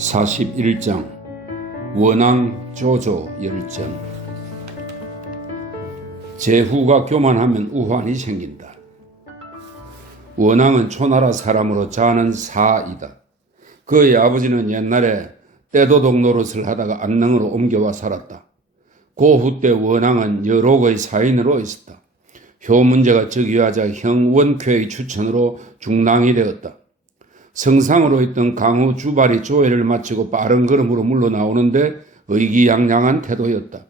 41장 원앙 조조 열전. 제후가 교만하면 우환이 생긴다. 원앙은 초나라 사람으로 자는 사이다. 그의 아버지는 옛날에 떼도독 노릇을 하다가 안능으로 옮겨와 살았다. 고후 때 원앙은 여록의 사인으로 있었다. 효 문제가 즉위하자 형 원쾌의 추천으로 중랑이 되었다. 성상으로 있던 강후 주발이 조회를 마치고 빠른 걸음으로 물러나오는데 의기양양한 태도였다.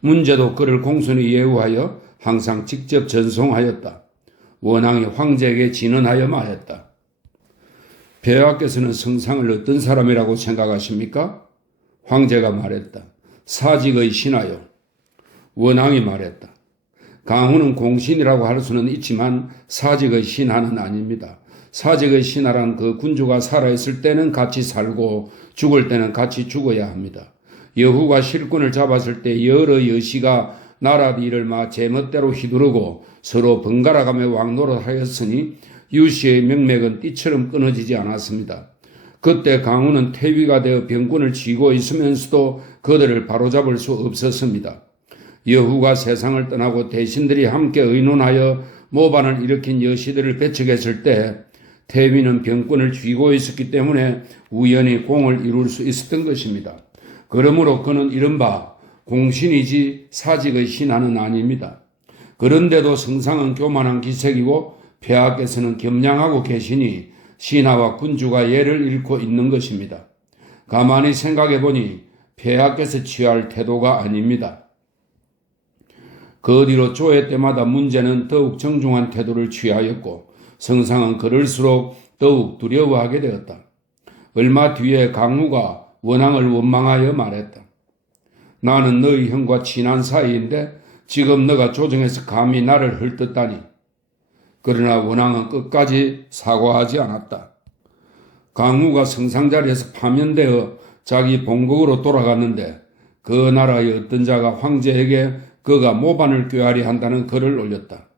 문제도 그를 공손히 예우하여 항상 직접 전송하였다. 원앙이 황제에게 진언하여 말했다. 폐하께서는 성상을 어떤 사람이라고 생각하십니까? 황제가 말했다. 사직의 신하요. 원앙이 말했다. 강후는 공신이라고 할 수는 있지만 사직의 신하는 아닙니다. 사직의 신하란 그 군주가 살아있을 때는 같이 살고 죽을 때는 같이 죽어야 합니다. 여후가 실권을 잡았을 때 여러 여시가 나라 일을 제멋대로 휘두르고 서로 번갈아가며 왕노릇하였으니 유씨의 명맥은 띠처럼 끊어지지 않았습니다. 그때 강후는 태위가 되어 병군을 쥐고 있으면서도 그들을 바로잡을 수 없었습니다. 여후가 세상을 떠나고 대신들이 함께 의논하여 모반을 일으킨 여시들을 배척했을 때 태위는 병권을 쥐고 있었기 때문에 우연히 공을 이룰 수 있었던 것입니다. 그러므로 그는 이른바 공신이지 사직의 신하는 아닙니다. 그런데도 성상은 교만한 기색이고 폐하께서는 겸양하고 계시니 신하와 군주가 예를 잃고 있는 것입니다. 가만히 생각해보니 폐하께서 취할 태도가 아닙니다. 그 뒤로 조회 때마다 문제는 더욱 정중한 태도를 취하였고 성상은 그럴수록 더욱 두려워하게 되었다. 얼마 뒤에 강후가 원앙을 원망하여 말했다. 나는 너희 형과 친한 사이인데 지금 너가 조정해서 감히 나를 헐뜯다니. 그러나 원앙은 끝까지 사과하지 않았다. 강후가 성상자리에서 파면되어 자기 본국으로 돌아갔는데 그 나라의 어떤 자가 황제에게 그가 모반을 꾀하려 한다는 글을 올렸다.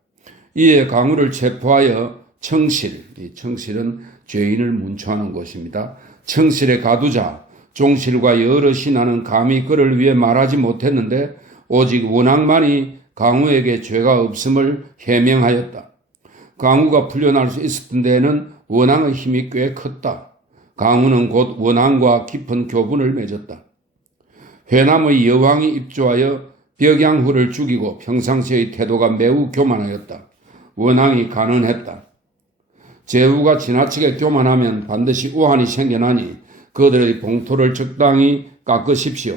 이에 강후를 체포하여 청실, 이 청실은 죄인을 문초하는 곳입니다. 청실에 가두자 종실과 여러 신하는 감히 그를 위해 말하지 못했는데 오직 원앙만이 강후에게 죄가 없음을 해명하였다. 강후가 풀려날 수 있었던 데에는 원앙의 힘이 꽤 컸다. 강후는 곧 원앙과 깊은 교분을 맺었다. 회남의 여왕이 입조하여 벽양후를 죽이고 평상시의 태도가 매우 교만하였다. 원앙이 간언했다. 제후가 지나치게 교만하면 반드시 우환이 생겨나니 그들의 봉토를 적당히 깎으십시오.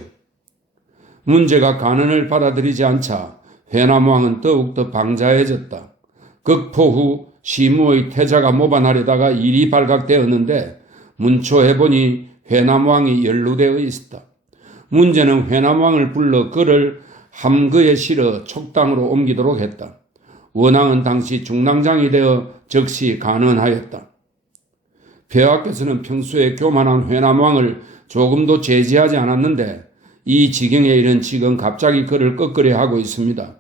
문제가 간언을 받아들이지 않자 회남왕은 더욱더 방자해졌다. 극포 후 시무의 태자가 모반하려다가 일이 발각되었는데 문초해보니 회남왕이 연루되어 있었다. 문제는 회남왕을 불러 그를 함거에 실어 촉당으로 옮기도록 했다. 원앙은 당시 중랑장이 되어 즉시 간언하였다. 폐하께서는 평소에 교만한 회남왕을 조금도 제지하지 않았는데 이 지경에 이른 지금 갑자기 그를 꺾으려 하고 있습니다.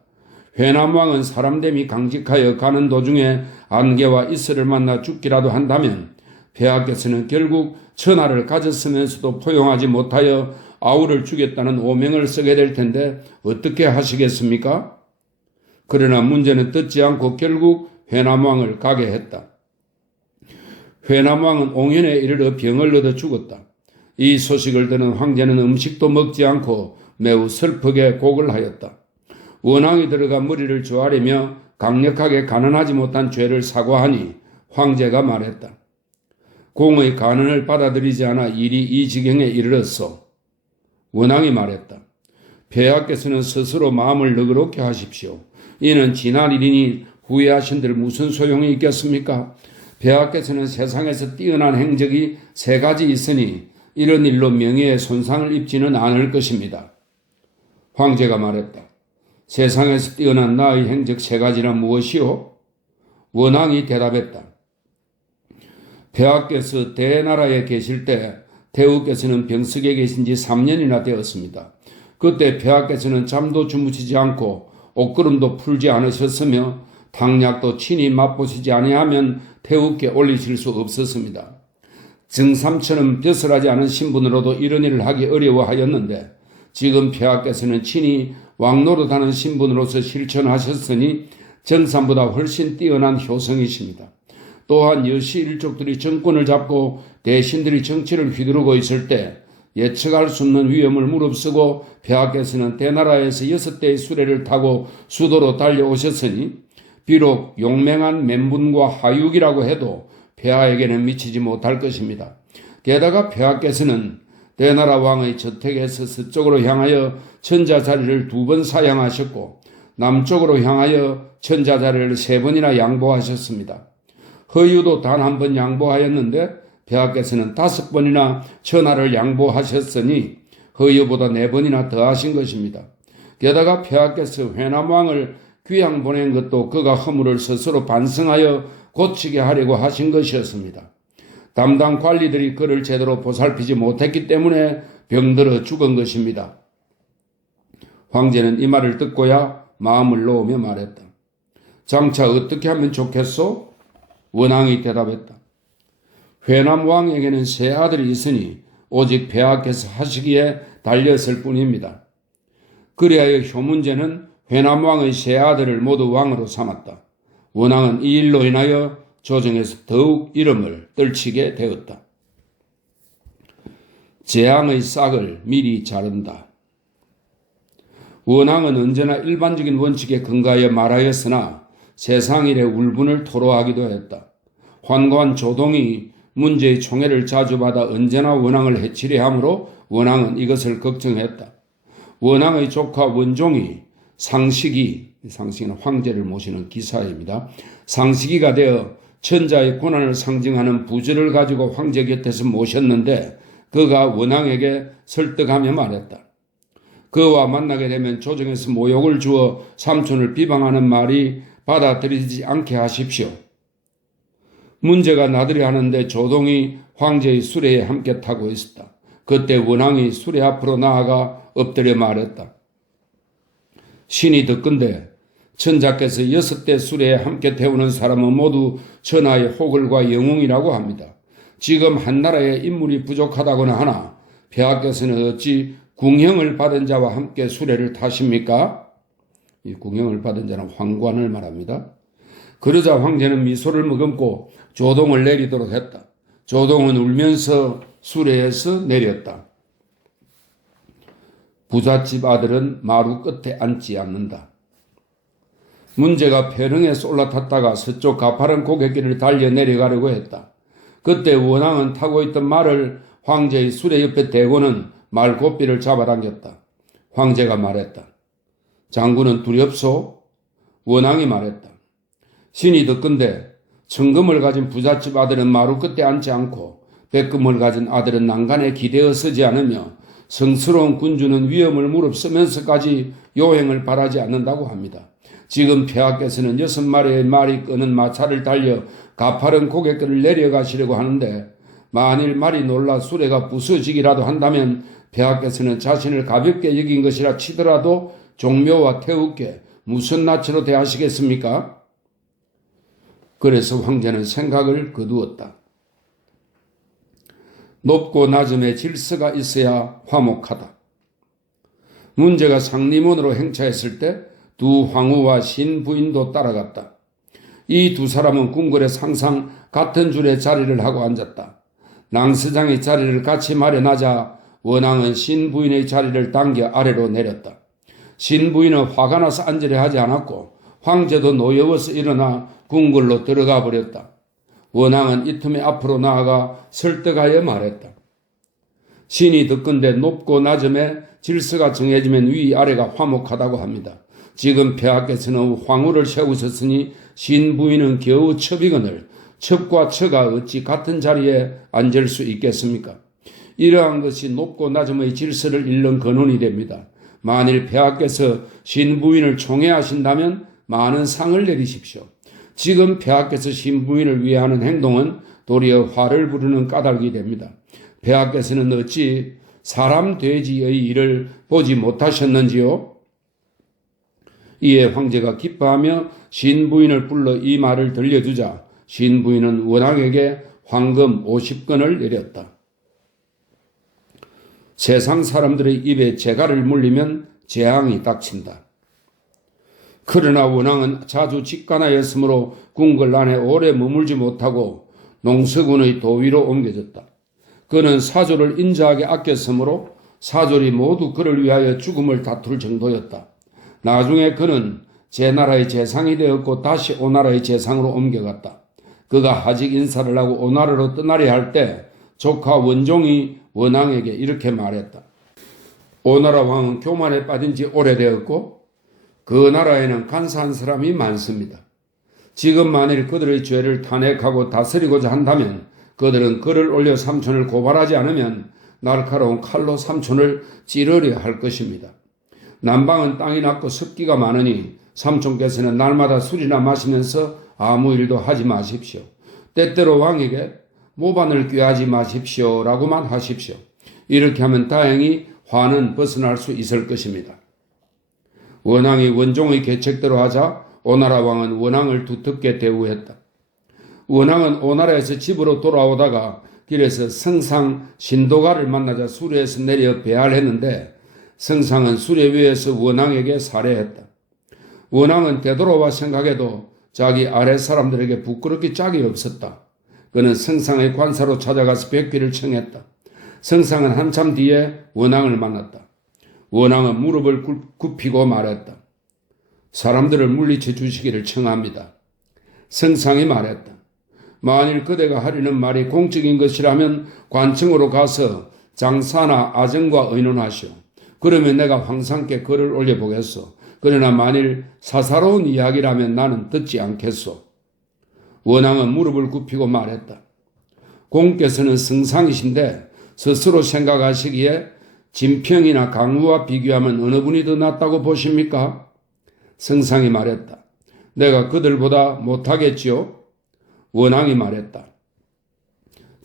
회남왕은 사람됨이 강직하여 가는 도중에 안개와 이슬을 만나 죽기라도 한다면 폐하께서는 결국 천하를 가졌으면서도 포용하지 못하여 아우를 죽였다는 오명을 쓰게 될 텐데 어떻게 하시겠습니까? 그러나 문제는 듣지 않고 결국 회남왕을 가게 했다. 회남왕은 옹현에 이르러 병을 얻어 죽었다. 이 소식을 들은 황제는 음식도 먹지 않고 매우 슬프게 곡을 하였다. 원앙이 들어가 머리를 조아리며 강력하게 간언하지 못한 죄를 사과하니 황제가 말했다. 공의 간언을 받아들이지 않아 일이 이 지경에 이르렀소. 원앙이 말했다. 폐하께서는 스스로 마음을 너그럽게 하십시오. 이는 지난 일이니 후회하신들 무슨 소용이 있겠습니까? 폐하께서는 세상에서 뛰어난 행적이 3가지 있으니 이런 일로 명예에 손상을 입지는 않을 것입니다. 황제가 말했다. 세상에서 뛰어난 나의 행적 3가지란 무엇이오? 원앙이 대답했다. 폐하께서 대나라에 계실 때 태후께서는 병석에 계신 지 3년이나 되었습니다. 그때 폐하께서는 잠도 주무시지 않고 옷걸음도 풀지 않으셨으며 당약도 친히 맛보시지 아니하면 태우께 올리실 수 없었습니다. 정삼처럼 벼슬하지 않은 신분으로도 이런 일을 하기 어려워하였는데 지금 폐하께서는 친히 왕노릇하는 신분으로서 실천하셨으니 정삼보다 훨씬 뛰어난 효성이십니다. 또한 여시 일족들이 정권을 잡고 대신들이 정치를 휘두르고 있을 때 예측할 수 없는 위험을 무릅쓰고 폐하께서는 대나라에서 6대의 수레를 타고 수도로 달려오셨으니 비록 용맹한 멘분과 하육이라고 해도 폐하에게는 미치지 못할 것입니다. 게다가 폐하께서는 대나라 왕의 저택에서 서쪽으로 향하여 천자자리를 2번 사양하셨고 남쪽으로 향하여 천자자리를 3번이나 양보하셨습니다. 허유도 단 1번 양보하였는데 폐하께서는 5번이나 천하를 양보하셨으니 허유보다 4번이나 더 하신 것입니다. 게다가 폐하께서 회남왕을 귀양 보낸 것도 그가 허물을 스스로 반성하여 고치게 하려고 하신 것이었습니다. 담당 관리들이 그를 제대로 보살피지 못했기 때문에 병들어 죽은 것입니다. 황제는 이 말을 듣고야 마음을 놓으며 말했다. 장차 어떻게 하면 좋겠소? 원왕이 대답했다. 회남 왕에게는 3 아들이 있으니 오직 폐하께서 하시기에 달렸을 뿐입니다. 그리하여 효문제는 회남 왕의 3 아들을 모두 왕으로 삼았다. 원왕은 이 일로 인하여 조정에서 더욱 이름을 떨치게 되었다. 재앙의 싹을 미리 자른다. 원왕은 언제나 일반적인 원칙에 근거하여 말하였으나 세상 일의 울분을 토로하기도 했다. 환관 조동이 문제의 총애를 자주 받아 언제나 원왕을 해치려 하므로 원왕은 이것을 걱정했다. 원왕의 조카 원종이 상식이는 황제를 모시는 기사입니다. 상식이가 되어 천자의 고난을 상징하는 부절을 가지고 황제 곁에서 모셨는데 그가 원왕에게 설득하며 말했다. 그와 만나게 되면 조정에서 모욕을 주어 삼촌을 비방하는 말이 받아들이지 않게 하십시오. 문제가 나들이 하는데 조동이 황제의 수레에 함께 타고 있었다. 그때 원왕이 수레 앞으로 나아가 엎드려 말했다. 신이 듣건대 천자께서 6대 수레에 함께 태우는 사람은 모두 천하의 호글과 영웅이라고 합니다. 지금 한나라에 인물이 부족하다고나 하나 폐하께서는 어찌 궁형을 받은 자와 함께 수레를 타십니까? 이 궁형을 받은 자는 황관을 말합니다. 그러자 황제는 미소를 머금고 조동을 내리도록 했다. 조동은 울면서 수레에서 내렸다. 부잣집 아들은 마루 끝에 앉지 않는다. 문제가 패릉에서 올라탔다가 서쪽 가파른 고갯길을 달려 내려가려고 했다. 그때 원왕은 타고 있던 말을 황제의 수레 옆에 대고는 말 고삐를 잡아당겼다. 황제가 말했다. 장군은 두렵소? 원왕이 말했다. 신이 듣건대 청금을 가진 부잣집 아들은 마루 끝에 앉지 않고 백금을 가진 아들은 난간에 기대어 서지 않으며 성스러운 군주는 위험을 무릅쓰면서까지 요행을 바라지 않는다고 합니다. 지금 폐하께서는 6마리의 말이 끄는 마차를 달려 가파른 고갯길을 내려가시려고 하는데 만일 말이 놀라 수레가 부서지기라도 한다면 폐하께서는 자신을 가볍게 여긴 것이라 치더라도 종묘와 태우께 무슨 낯으로 대하시겠습니까? 그래서 황제는 생각을 거두었다. 높고 낮음의 질서가 있어야 화목하다. 문제가 상림원으로 행차했을 때 두 황후와 신부인도 따라갔다. 이 2 사람은 궁궐에 항상 같은 줄에 자리를 하고 앉았다. 낭스장의 자리를 같이 마련하자 원왕은 신부인의 자리를 당겨 아래로 내렸다. 신부인은 화가 나서 앉으려 하지 않았고 황제도 노여워서 일어나 궁궐로 들어가 버렸다. 원왕은 이 틈에 앞으로 나아가 설득하여 말했다. 신이 듣건대 높고 낮음에 질서가 정해지면 위아래가 화목하다고 합니다. 지금 폐하께서는 황후를 세우셨으니 신부인은 겨우 첩이거늘 첩과 처가 어찌 같은 자리에 앉을 수 있겠습니까? 이러한 것이 높고 낮음의 질서를 잃는 근원이 됩니다. 만일 폐하께서 신부인을 총애하신다면 많은 상을 내리십시오. 지금 폐하께서 신부인을 위해 하는 행동은 도리어 화를 부르는 까닭이 됩니다. 폐하께서는 어찌 사람 돼지의 일을 보지 못하셨는지요? 이에 황제가 기뻐하며 신부인을 불러 이 말을 들려주자 신부인은 원왕에게 황금 50건을 내렸다. 세상 사람들의 입에 재갈을 물리면 재앙이 닥친다. 그러나 원왕은 자주 직관하였으므로 궁궐 안에 오래 머물지 못하고 농서군의 도위로 옮겨졌다. 그는 사조를 인자하게 아꼈으므로 사졸이 모두 그를 위하여 죽음을 다툴 정도였다. 나중에 그는 제나라의 재상이 되었고 다시 오나라의 재상으로 옮겨갔다. 그가 하직 인사를 하고 오나라로 떠나려 할 때 조카 원종이 원왕에게 이렇게 말했다. 오나라 왕은 교만에 빠진 지 오래되었고 그 나라에는 간사한 사람이 많습니다. 지금 만일 그들의 죄를 탄핵하고 다스리고자 한다면 그들은 글을 올려 삼촌을 고발하지 않으면 날카로운 칼로 삼촌을 찌르려 할 것입니다. 남방은 땅이 낮고 습기가 많으니 삼촌께서는 날마다 술이나 마시면서 아무 일도 하지 마십시오. 때때로 왕에게 모반을 꾀하지 마십시오 라고만 하십시오. 이렇게 하면 다행히 화는 벗어날 수 있을 것입니다. 원왕이 원종의 계책대로 하자 오나라 왕은 원왕을 두텁게 대우했다. 원왕은 오나라에서 집으로 돌아오다가 길에서 성상 신도가를 만나자 수레에서 내려 배알했는데 성상은 수레 위에서 원왕에게 살해했다. 원왕은 되돌아와 생각해도 자기 아래 사람들에게 부끄럽게 짝이 없었다. 그는 성상의 관사로 찾아가서 백귀를 청했다. 성상은 한참 뒤에 원왕을 만났다. 원왕은 무릎을 굽히고 말했다. 사람들을 물리쳐 주시기를 청합니다. 성상이 말했다. 만일 그대가 하려는 말이 공적인 것이라면 관청으로 가서 장사나 아정과 의논하시오. 그러면 내가 황상께 글을 올려보겠소. 그러나 만일 사사로운 이야기라면 나는 듣지 않겠소. 원왕은 무릎을 굽히고 말했다. 공께서는 성상이신데 스스로 생각하시기에 진평이나 강우와 비교하면 어느 분이 더 낫다고 보십니까? 성상이 말했다. 내가 그들보다 못하겠지요? 원왕이 말했다.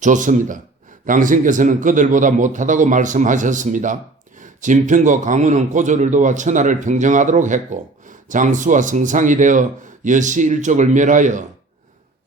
좋습니다. 당신께서는 그들보다 못하다고 말씀하셨습니다. 진평과 강우는 고조를 도와 천하를 평정하도록 했고 장수와 성상이 되어 여씨 일족을 멸하여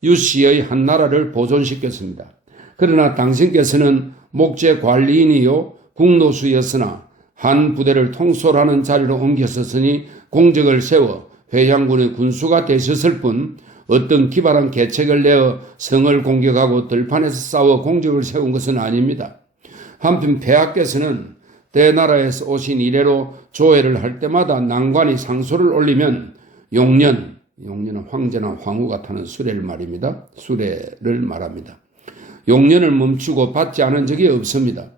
유씨의 한 나라를 보존시켰습니다. 그러나 당신께서는 목재 관리인이요 국노수였으나 한 부대를 통솔하는 자리로 옮겼었으니 공적을 세워 회양군의 군수가 되셨을 뿐 어떤 기발한 계책을 내어 성을 공격하고 들판에서 싸워 공적을 세운 것은 아닙니다. 한편 폐하께서는 대나라에서 오신 이래로 조회를 할 때마다 난관이 상소를 올리면 용년은 황제나 황후가 타는 수레를 말입니다. 수레를 말합니다. 용년을 멈추고 받지 않은 적이 없습니다.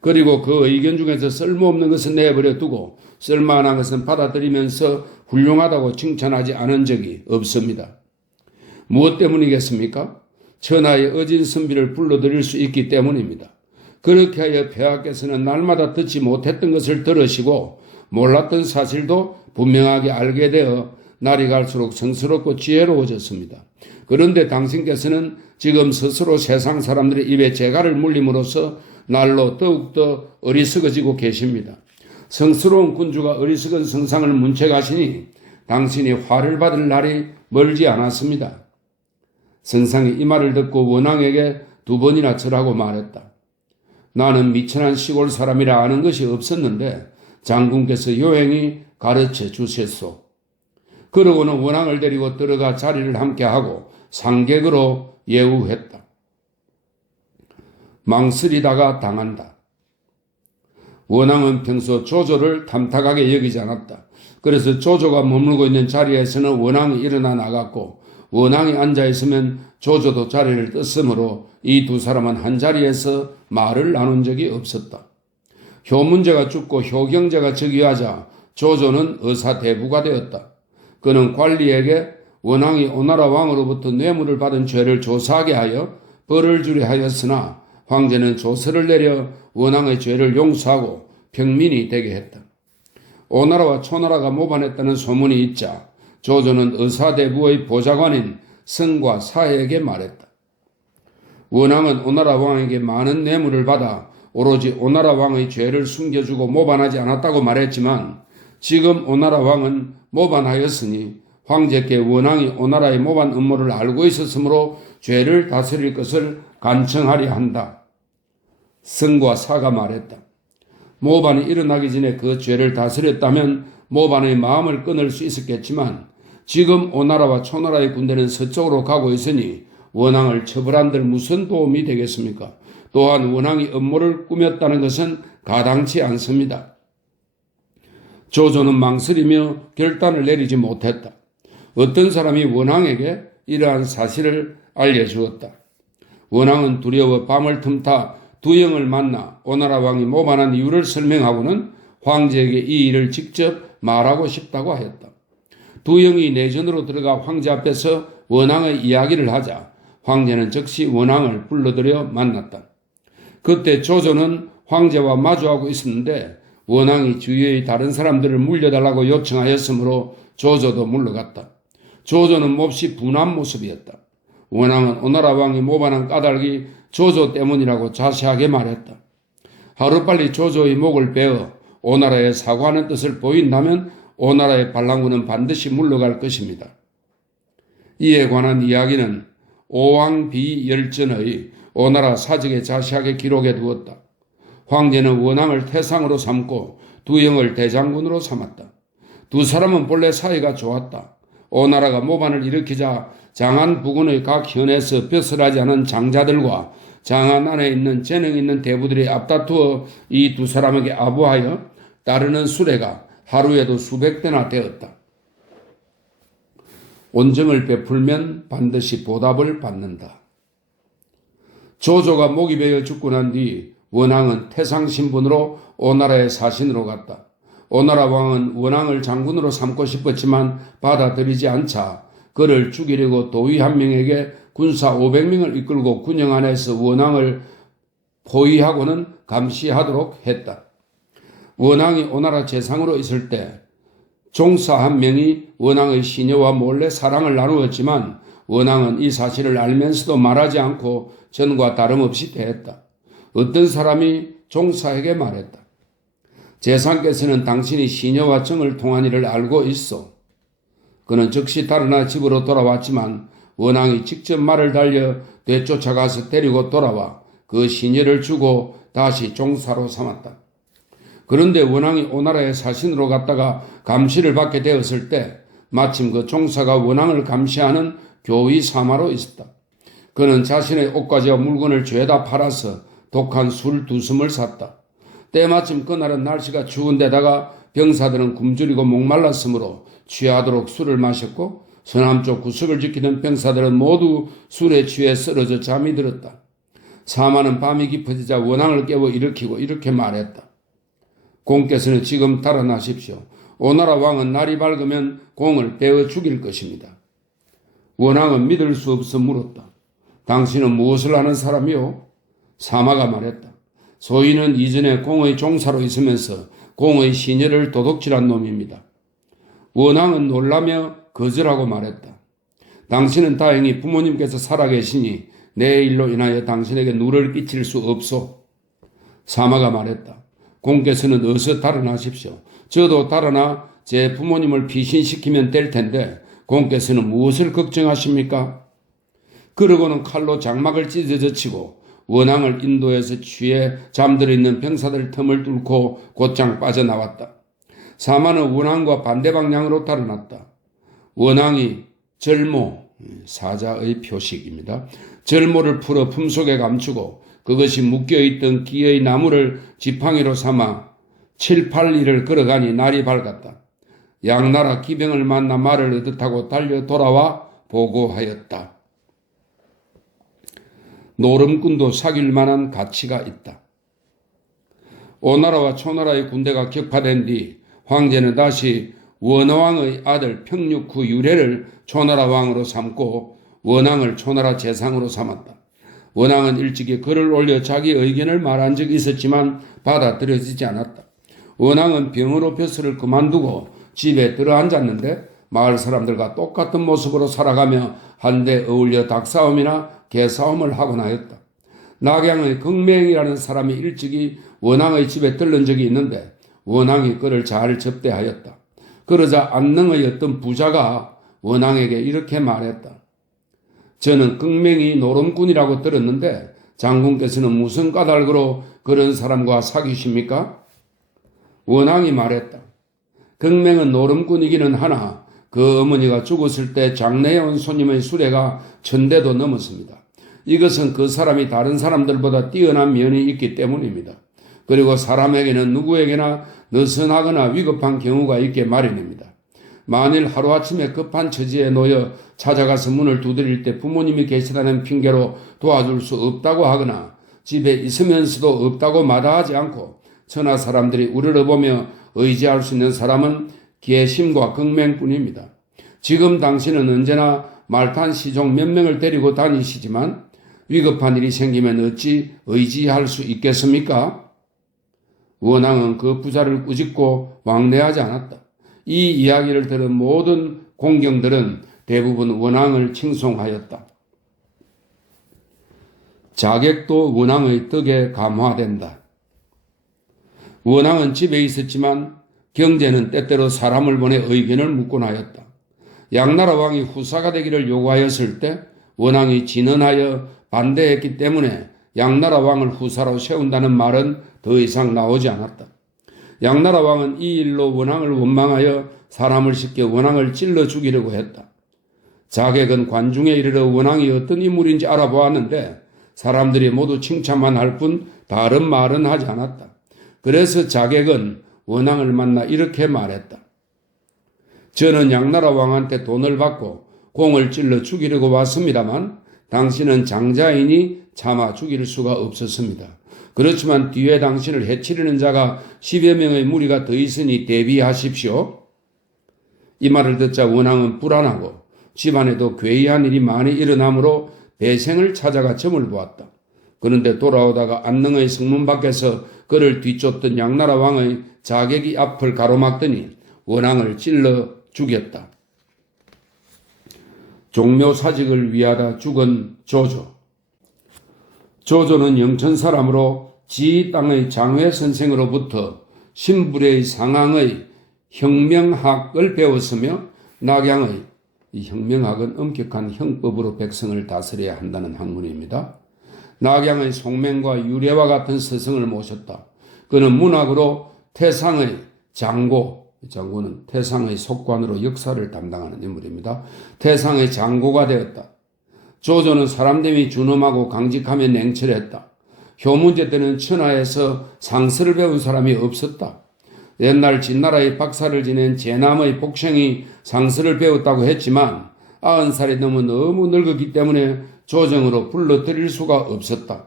그리고 그 의견 중에서 쓸모없는 것은 내버려 두고 쓸만한 것은 받아들이면서 훌륭하다고 칭찬하지 않은 적이 없습니다. 무엇 때문이겠습니까? 천하의 어진 선비를 불러들일 수 있기 때문입니다. 그렇게 하여 폐하께서는 날마다 듣지 못했던 것을 들으시고 몰랐던 사실도 분명하게 알게 되어 날이 갈수록 성스럽고 지혜로워졌습니다. 그런데 당신께서는 지금 스스로 세상 사람들의 입에 재갈을 물림으로써 날로 더욱더 어리석어지고 계십니다. 성스러운 군주가 어리석은 성상을 문책하시니 당신이 화를 받을 날이 멀지 않았습니다. 성상이 이 말을 듣고 원왕에게 2번이나 절하고 말했다. 나는 미천한 시골 사람이라 아는 것이 없었는데 장군께서 요행히 가르쳐 주셨소. 그러고는 원왕을 데리고 들어가 자리를 함께하고 상객으로 예우했다. 망설이다가 당한다. 원왕은 평소 조조를 탐탁하게 여기지 않았다. 그래서 조조가 머물고 있는 자리에서는 원왕이 일어나 나갔고 원왕이 앉아있으면 조조도 자리를 떴으므로 이 두 사람은 한자리에서 말을 나눈 적이 없었다. 효문제가 죽고 효경제가 즉위하자 조조는 의사대부가 되었다. 그는 관리에게 원왕이 오나라 왕으로부터 뇌물을 받은 죄를 조사하게 하여 벌을 주려 하였으나 황제는 조서를 내려 원왕의 죄를 용서하고 평민이 되게 했다. 오나라와 초나라가 모반했다는 소문이 있자 조조는 의사대부의 보좌관인 성과 사해에게 말했다. 원왕은 오나라 왕에게 많은 뇌물을 받아 오로지 오나라 왕의 죄를 숨겨주고 모반하지 않았다고 말했지만 지금 오나라 왕은 모반하였으니 황제께 원왕이 오나라의 모반 음모를 알고 있었으므로 죄를 다스릴 것을 간청하려 한다. 성과 사가 말했다. 모반이 일어나기 전에 그 죄를 다스렸다면 모반의 마음을 끊을 수 있었겠지만 지금 오나라와 초나라의 군대는 서쪽으로 가고 있으니 원왕을 처벌한들 무슨 도움이 되겠습니까? 또한 원왕이 음모를 꾸몄다는 것은 가당치 않습니다. 조조는 망설이며 결단을 내리지 못했다. 어떤 사람이 원왕에게 이러한 사실을 알려주었다. 원왕은 두려워 밤을 틈타 두영을 만나 오나라 왕이 모반한 이유를 설명하고는 황제에게 이 일을 직접 말하고 싶다고 하였다. 두영이 내전으로 들어가 황제 앞에서 원왕의 이야기를 하자 황제는 즉시 원왕을 불러들여 만났다. 그때 조조는 황제와 마주하고 있었는데 원왕이 주위의 다른 사람들을 물려달라고 요청하였으므로 조조도 물러갔다. 조조는 몹시 분한 모습이었다. 원왕은 오나라 왕이 모반한 까닭이 조조 때문이라고 자세하게 말했다. 하루빨리 조조의 목을 베어 오나라에 사과하는 뜻을 보인다면 오나라의 반란군은 반드시 물러갈 것입니다. 이에 관한 이야기는 오왕비열전의 오나라 사직에 자세하게 기록해 두었다. 황제는 원왕을 태상으로 삼고 두영을 대장군으로 삼았다. 두 사람은 본래 사이가 좋았다. 오나라가 모반을 일으키자 장안 부근의 각 현에서 벼슬하지 않은 장자들과 장안 안에 있는 재능 있는 대부들이 앞다투어 이 두 사람에게 아부하여 따르는 수레가 하루에도 수백 대나 되었다. 온정을 베풀면 반드시 보답을 받는다. 조조가 목이 베어 죽고 난 뒤 원왕은 태상 신분으로 오나라의 사신으로 갔다. 오나라 왕은 원왕을 장군으로 삼고 싶었지만 받아들이지 않자 그를 죽이려고 도위 한 명에게 군사 500명을 이끌고 군영 안에서 원왕을 포위하고는 감시하도록 했다. 원왕이 오나라 재상으로 있을 때 종사 한 명이 원왕의 시녀와 몰래 사랑을 나누었지만 원왕은 이 사실을 알면서도 말하지 않고 전과 다름없이 대했다. 어떤 사람이 종사에게 말했다. 재상께서는 당신이 시녀와 정을 통한 일을 알고 있어. 그는 즉시 달아나 집으로 돌아왔지만 원왕이 직접 말을 달려 되쫓아가서 데리고 돌아와 그 시녀를 주고 다시 종사로 삼았다. 그런데 원왕이 오나라의 사신으로 갔다가 감시를 받게 되었을 때 마침 그 종사가 원왕을 감시하는 교위 사마로 있었다. 그는 자신의 옷가지와 물건을 죄다 팔아서 독한 술 2숨을 샀다. 때마침 그날은 날씨가 추운 데다가 병사들은 굶주리고 목말랐으므로 취하도록 술을 마셨고 서남쪽 구석을 지키던 병사들은 모두 술에 취해 쓰러져 잠이 들었다. 사마는 밤이 깊어지자 원왕을 깨워 일으키고 이렇게 말했다. 공께서는 지금 달아나십시오. 오나라 왕은 날이 밝으면 공을 베어 죽일 것입니다. 원왕은 믿을 수 없어 물었다. 당신은 무엇을 하는 사람이요? 사마가 말했다. 소인은 이전에 공의 종사로 있으면서 공의 시녀를 도둑질한 놈입니다. 원왕은 놀라며 거절하고 말했다. 당신은 다행히 부모님께서 살아계시니 내 일로 인하여 당신에게 누를 끼칠 수 없소. 사마가 말했다. 공께서는 어서 달아나십시오. 저도 달아나 제 부모님을 피신시키면 될 텐데 공께서는 무엇을 걱정하십니까? 그러고는 칼로 장막을 찢어져치고 원왕을 인도해서 취해 잠들어 있는 병사들 틈을 뚫고 곧장 빠져나왔다. 사마는 원왕과 반대 방향으로 달아났다. 원왕이 절모, 사자의 표식입니다. 절모를 풀어 품속에 감추고 그것이 묶여있던 기의 나무를 지팡이로 삼아 7, 8리를 걸어가니 날이 밝았다. 양나라 기병을 만나 말을 얻듯하고 달려 돌아와 보고하였다. 노름꾼도 사귈 만한 가치가 있다. 오나라와 초나라의 군대가 격파된 뒤 황제는 다시 원왕의 아들 평육후 유래를 초나라 왕으로 삼고 원왕을 초나라 재상으로 삼았다. 원왕은 일찍이 글을 올려 자기 의견을 말한 적이 있었지만 받아들여지지 않았다. 원왕은 병으로 벼슬을 그만두고 집에 들어앉았는데 마을 사람들과 똑같은 모습으로 살아가며 한데 어울려 닭싸움이나 개싸움을 하곤 하였다. 낙양의 극맹이라는 사람이 일찍이 원왕의 집에 들른 적이 있는데 원왕이 그를 잘 접대하였다. 그러자 안능의 어떤 부자가 원왕에게 이렇게 말했다. 저는 극맹이 노름꾼이라고 들었는데 장군께서는 무슨 까닭으로 그런 사람과 사귀십니까? 원앙이 말했다. 극맹은 노름꾼이기는 하나 그 어머니가 죽었을 때 장례에 온 손님의 수레가 1000대도 넘었습니다. 이것은 그 사람이 다른 사람들보다 뛰어난 면이 있기 때문입니다. 그리고 사람에게는 누구에게나 느슨하거나 위급한 경우가 있게 마련입니다. 만일 하루아침에 급한 처지에 놓여 찾아가서 문을 두드릴 때 부모님이 계시다는 핑계로 도와줄 수 없다고 하거나 집에 있으면서도 없다고 마다하지 않고 천하 사람들이 우러러보며 의지할 수 있는 사람은 계심과 극맹뿐입니다. 지금 당신은 언제나 말탄 시종 몇 명을 데리고 다니시지만 위급한 일이 생기면 어찌 의지할 수 있겠습니까? 원앙은 그 부자를 꾸짖고 왕래하지 않았다. 이 이야기를 들은 모든 공경들은 대부분 원앙을 칭송하였다. 자객도 원앙의 덕에 감화된다. 원앙은 집에 있었지만 경제는 때때로 사람을 보내 의견을 묻곤 하였다. 양나라 왕이 후사가 되기를 요구하였을 때 원앙이 진언하여 반대했기 때문에 양나라 왕을 후사로 세운다는 말은 더 이상 나오지 않았다. 양나라 왕은 이 일로 원앙을 원망하여 사람을 시켜 원앙을 찔러 죽이려고 했다. 자객은 관중에 이르러 원앙이 어떤 인물인지 알아보았는데 사람들이 모두 칭찬만 할 뿐 다른 말은 하지 않았다. 그래서 자객은 원앙을 만나 이렇게 말했다. 저는 양나라 왕한테 돈을 받고 공을 찔러 죽이려고 왔습니다만 당신은 장자이니 차마 죽일 수가 없었습니다. 그렇지만 뒤에 당신을 해치려는 자가 10여 명의 무리가 더 있으니 대비하십시오. 이 말을 듣자 원앙은 불안하고 집안에도 괴이한 일이 많이 일어나므로 배생을 찾아가 점을 보았다. 그런데 돌아오다가 안능의 성문 밖에서 그를 뒤쫓던 양나라 왕의 자객이 앞을 가로막더니 원앙을 찔러 죽였다. 종묘사직을 위하다 죽은 조조. 조조는 영천 사람으로 지 땅의 장회 선생으로부터 신불의 상항의 형명학을 배웠으며 낙양의 이 형명학은 엄격한 형법으로 백성을 다스려야 한다는 학문입니다. 낙양의 송맹과 유래와 같은 스승을 모셨다. 그는 문학으로 태상의 장고는 태상의 속관으로 역사를 담당하는 인물입니다. 태상의 장고가 되었다. 조조는 사람됨이 준엄하고 강직하며 냉철했다. 효문제 때는 천하에서 상서를 배운 사람이 없었다. 옛날 진나라의 박사를 지낸 제남의 복생이 상서를 배웠다고 했지만 90살이 넘어 너무 늙었기 때문에 조정으로 불러들일 수가 없었다.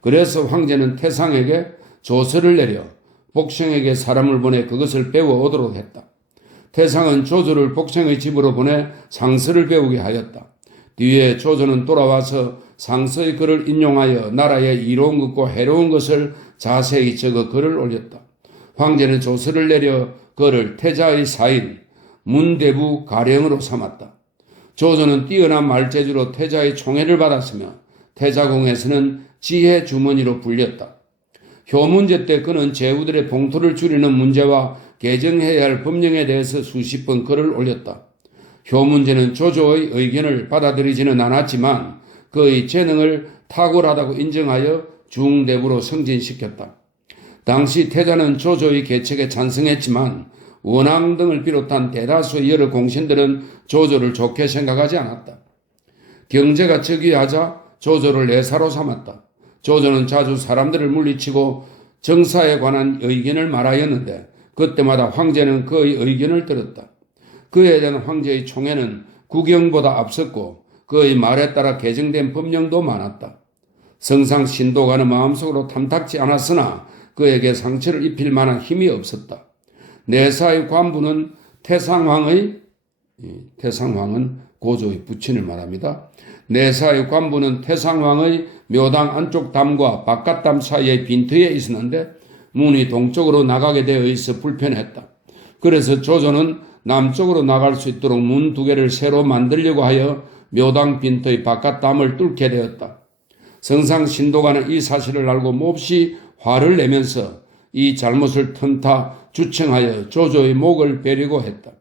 그래서 황제는 태상에게 조서를 내려 복생에게 사람을 보내 그것을 배워오도록 했다. 태상은 조조를 복생의 집으로 보내 상서를 배우게 하였다. 뒤에 조조는 돌아와서 상서의 글을 인용하여 나라의 이로운 것과 해로운 것을 자세히 적어 글을 올렸다. 황제는 조서를 내려 그를 태자의 사인 문대부 가령으로 삼았다. 조조는 뛰어난 말재주로 태자의 총애를 받았으며 태자궁에서는 지혜 주머니로 불렸다. 효문제 때 그는 제후들의 봉투를 줄이는 문제와 개정해야 할 법령에 대해서 수십 번 글을 올렸다. 효문제는 조조의 의견을 받아들이지는 않았지만 그의 재능을 탁월하다고 인정하여 중대부로 승진시켰다. 당시 태자는 조조의 계책에 찬성했지만 원앙 등을 비롯한 대다수의 여러 공신들은 조조를 좋게 생각하지 않았다. 경제가 저기하자 조조를 내사로 삼았다. 조조는 자주 사람들을 물리치고 정사에 관한 의견을 말하였는데 그때마다 황제는 그의 의견을 들었다. 그에 대한 황제의 총애는 국영보다 앞섰고 그의 말에 따라 개정된 법령도 많았다. 성상 신도가는 마음속으로 탐탁지 않았으나 그에게 상처를 입힐 만한 힘이 없었다. 내사의 관부는 태상왕은 고조의 부친을 말합니다. 내사의 관부는 태상왕의 묘당 안쪽 담과 바깥 담 사이의 빈터에 있었는데 문이 동쪽으로 나가게 되어 있어 불편했다. 그래서 조조는 남쪽으로 나갈 수 있도록 문 2개를 새로 만들려고 하여 묘당 빈터의 바깥 담을 뚫게 되었다. 성상 신도가는 이 사실을 알고 몹시 화를 내면서 이 잘못을 틈타 주청하여 조조의 목을 베리고 했다.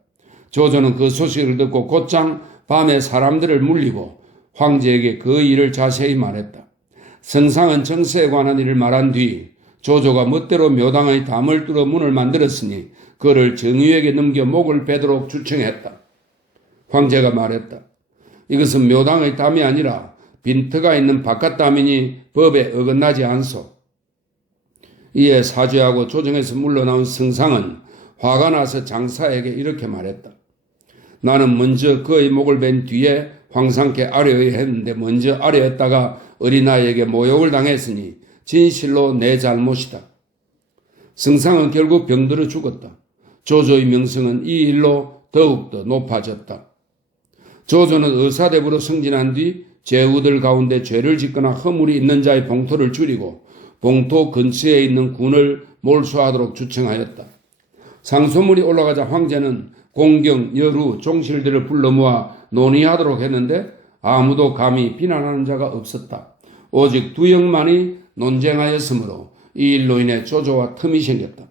조조는 그 소식을 듣고 곧장 밤에 사람들을 물리고 황제에게 그 일을 자세히 말했다. 성상은 정세에 관한 일을 말한 뒤 조조가 멋대로 묘당의 담을 뚫어 문을 만들었으니 그를 정유에게 넘겨 목을 베도록 주청했다. 황제가 말했다. 이것은 묘당의 담이 아니라 빈터가 있는 바깥 담이니 법에 어긋나지 않소. 이에 사죄하고 조정에서 물러나온 성상은 화가 나서 장사에게 이렇게 말했다. 나는 먼저 그의 목을 벤 뒤에 황상께 아뢰어야 했는데 먼저 아뢰었다가 어린아이에게 모욕을 당했으니 진실로 내 잘못이다. 성상은 결국 병들어 죽었다. 조조의 명성은 이 일로 더욱더 높아졌다. 조조는 의사대부로 승진한 뒤 제후들 가운데 죄를 짓거나 허물이 있는 자의 봉토를 줄이고 봉토 근처에 있는 군을 몰수하도록 주청하였다. 상소물이 올라가자 황제는 공경, 여루, 종실들을 불러 모아 논의하도록 했는데 아무도 감히 비난하는 자가 없었다. 오직 두영만이 논쟁하였으므로 이 일로 인해 조조와 틈이 생겼다.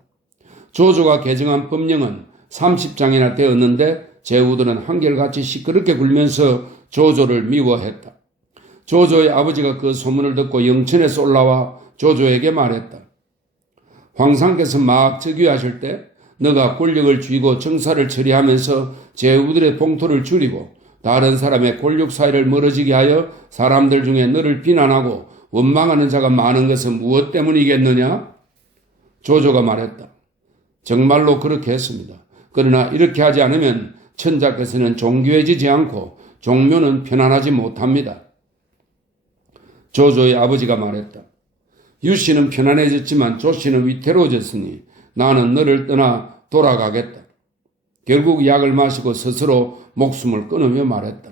조조가 개정한 법령은 30장이나 되었는데 제후들은 한결같이 시끄럽게 굴면서 조조를 미워했다. 조조의 아버지가 그 소문을 듣고 영천에서 올라와 조조에게 말했다. 황상께서 막 즉위하실 때 너가 권력을 쥐고 정사를 처리하면서 제후들의 봉토를 줄이고 다른 사람의 권력 사이를 멀어지게 하여 사람들 중에 너를 비난하고 원망하는 자가 많은 것은 무엇 때문이겠느냐? 조조가 말했다. 정말로 그렇게 했습니다. 그러나 이렇게 하지 않으면 천자께서는 존귀해지지 않고 종묘는 편안하지 못합니다. 조조의 아버지가 말했다. 유씨는 편안해졌지만 조씨는 위태로워졌으니 나는 너를 떠나 돌아가겠다. 결국 약을 마시고 스스로 목숨을 끊으며 말했다.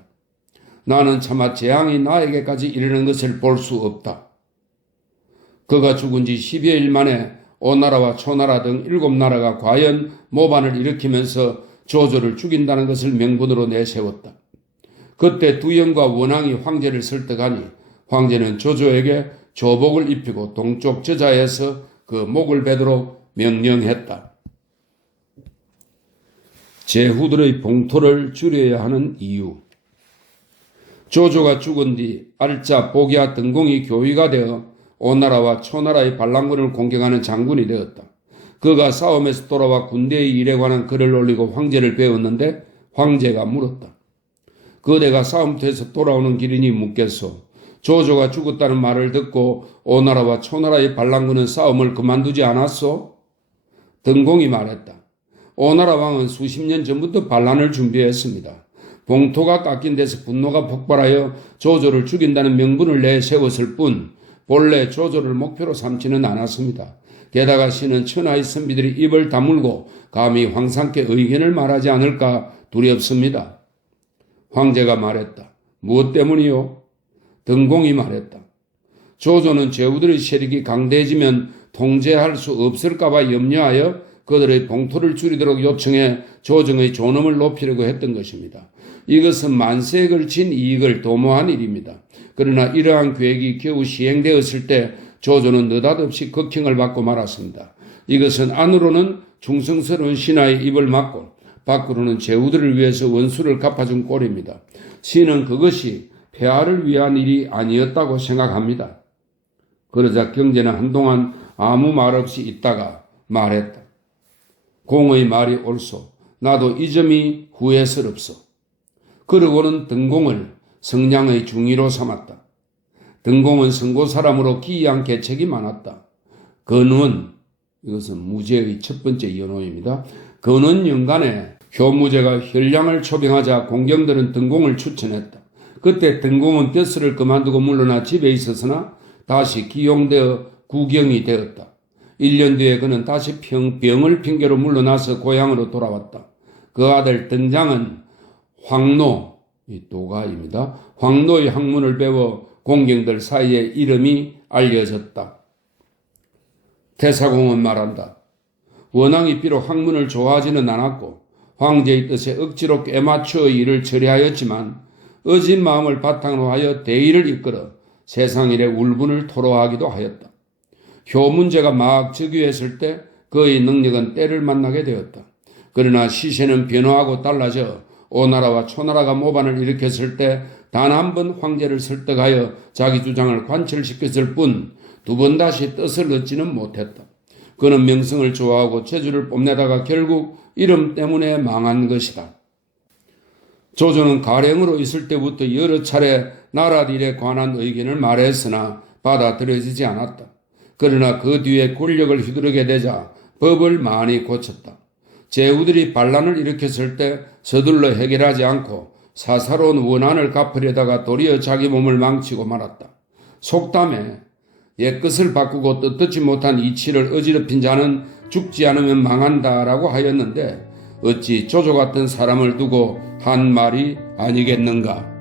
나는 차마 재앙이 나에게까지 이르는 것을 볼 수 없다. 그가 죽은 지 10여일 만에 오나라와 초나라 등 7나라가 과연 모반을 일으키면서 조조를 죽인다는 것을 명분으로 내세웠다. 그때 두영과 원왕이 황제를 설득하니 황제는 조조에게 조복을 입히고 동쪽 저자에서 그 목을 베도록 명령했다. 제후들의 봉토를 줄여야 하는 이유. 조조가 죽은 뒤 알자, 복야, 등공이 교위가 되어 오나라와 초나라의 반란군을 공격하는 장군이 되었다. 그가 싸움에서 돌아와 군대의 일에 관한 글을 올리고 황제를 배웠는데 황제가 물었다. 그대가 싸움터에서 돌아오는 길이니 묻겠소. 조조가 죽었다는 말을 듣고 오나라와 초나라의 반란군은 싸움을 그만두지 않았소? 등공이 말했다. 오나라 왕은 수십 년 전부터 반란을 준비했습니다. 봉토가 깎인 데서 분노가 폭발하여 조조를 죽인다는 명분을 내세웠을 뿐 본래 조조를 목표로 삼지는 않았습니다. 게다가 신은 천하의 선비들이 입을 다물고 감히 황상께 의견을 말하지 않을까 두렵습니다. 황제가 말했다. 무엇 때문이요? 등공이 말했다. 조조는 제후들의 세력이 강대해지면 통제할 수 없을까봐 염려하여 그들의 봉토를 줄이도록 요청해 조정의 존엄을 높이려고 했던 것입니다. 이것은 만세에 걸친 이익을 도모한 일입니다. 그러나 이러한 계획이 겨우 시행되었을 때 조조는 느닷없이 극형을 받고 말았습니다. 이것은 안으로는 충성스러운 신하의 입을 막고 밖으로는 제후들을 위해서 원수를 갚아준 꼴입니다. 신은 그것이 폐하를 위한 일이 아니었다고 생각합니다. 그러자 경제는 한동안 아무 말 없이 있다가 말했다. 공의 말이 옳소. 나도 이 점이 후회스럽소. 그러고는 등공을 성량의 중의로 삼았다. 등공은 성고 사람으로 기이한 계책이 많았다. 근원, 이것은 무제의 첫 번째 연호입니다. 근원 연간에 효무제가 혈량을 초빙하자 공경들은 등공을 추천했다. 그때 등공은 벼슬을 그만두고 물러나 집에 있었으나 다시 기용되어 구경이 되었다. 1년 뒤에 그는 다시 병을 핑계로 물러나서 고향으로 돌아왔다. 그 아들 등장은 황노, 이 도가입니다. 황노의 학문을 배워 공경들 사이에 이름이 알려졌다. 태사공은 말한다. 원왕이 비록 학문을 좋아하지는 않았고 황제의 뜻에 억지로 꿰맞추어 일을 처리하였지만 어진 마음을 바탕으로 하여 대의를 이끌어 세상 일에 울분을 토로하기도 하였다. 효문제가 막 즉위했을 때 그의 능력은 때를 만나게 되었다. 그러나 시세는 변화하고 달라져 오나라와 초나라가 모반을 일으켰을 때 단 한 번 황제를 설득하여 자기 주장을 관철시켰을 뿐 두 번 다시 뜻을 얻지는 못했다. 그는 명성을 좋아하고 체주를 뽐내다가 결국 이름 때문에 망한 것이다. 조조는 가령으로 있을 때부터 여러 차례 나라일에 관한 의견을 말했으나 받아들여지지 않았다. 그러나 그 뒤에 권력을 휘두르게 되자 법을 많이 고쳤다. 제후들이 반란을 일으켰을 때 서둘러 해결하지 않고 사사로운 원한을 갚으려다가 도리어 자기 몸을 망치고 말았다. 속담에 옛것을 바꾸고 떳떳지 못한 이치를 어지럽힌 자는 죽지 않으면 망한다라고 하였는데 어찌 조조 같은 사람을 두고 한 말이 아니겠는가?